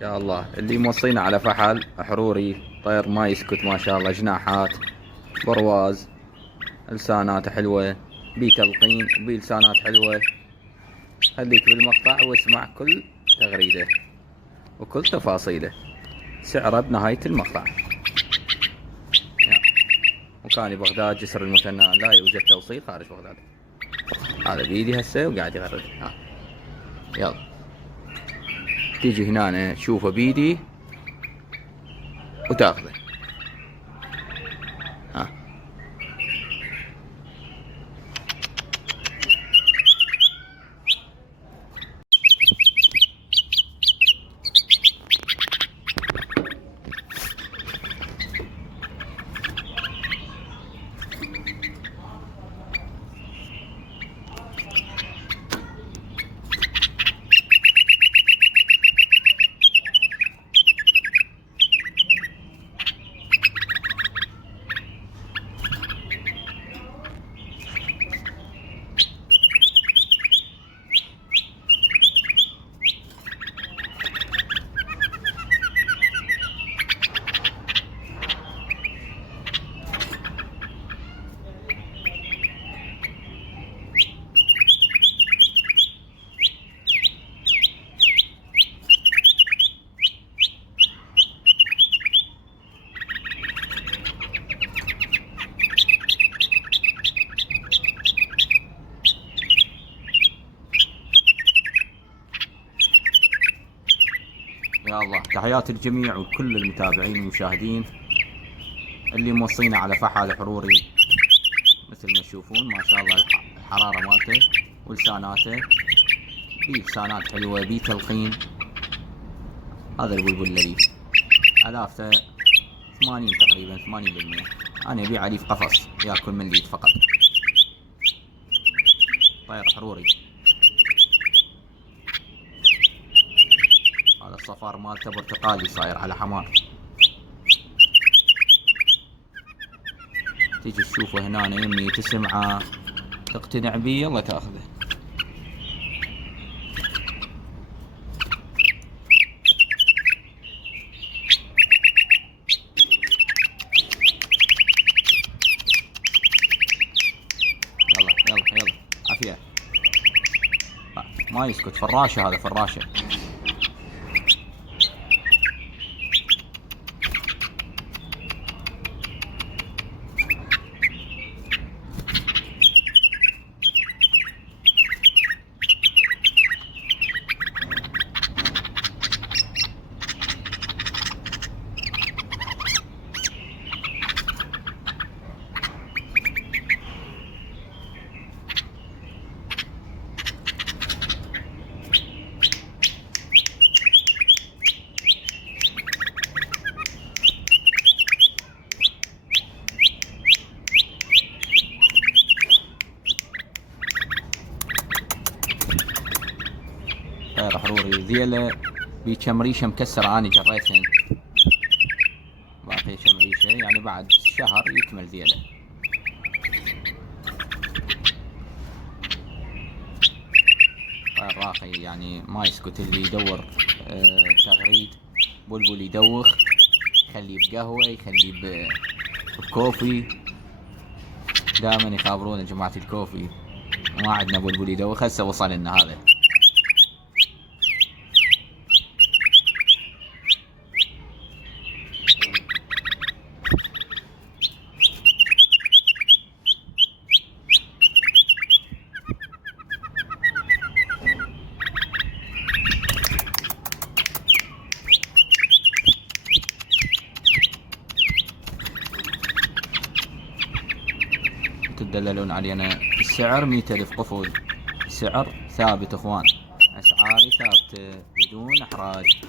يا الله، اللي موصينا على فحل حروري، طير ما يسكت ما شاء الله، جناحات، برواز، لسانات حلوة، بي تلقين وبي لسانات حلوة. خليك بالمقطع واسمع كل تغريدة وكل تفاصيله، سعره بنهاية المقطع. مكاني بغداد، جسر المثنى، لا يوجد توصيل خارج بغداد. هذا بيدي هسه وقاعد يغرد. يلا تيجي هنا تشوفه بيدي وتاخذه. ها يا الله، تحياتي للجميع وكل المتابعين والمشاهدين اللي موصينا على فحل حروري. مثل ما تشوفون ما شاء الله الحرارة مالته ولساناته، بيه لسانات حلوة، بيه تلقين. هذا البلبل اللذيذ، علافته 80 تقريبا 80%. انا ابيع عليه في قفص ياكل من اليد فقط. طير حروري. هذا الصفار مالته برتقالي صاير على حمار. تيجي تشوفه هنا يمي تسمعه تقتنع بيه يلا تاخذه. يلا يلا يلا عافية. ما يسكت، فراشة، هذا فراشة. طير حروري ذيله بي كم ريشه مكسره، اني جريتهن باقي كم ريشه، يعني بعد شهر يكمل ذيله. طير راقي يعني ما يسكت، اللي يدور تغريد بلبل يدوخ، يخليه بقهوه، يخليه بكوفي. دائما يخابرون جماعه الكوفي، ما عندنا بلبل يدوخ. هسه وصل لنا هذا. تدللون علينا. السعر 100,000 قفل، سعر ثابت اخوان، اسعاري ثابتة بدون احراج.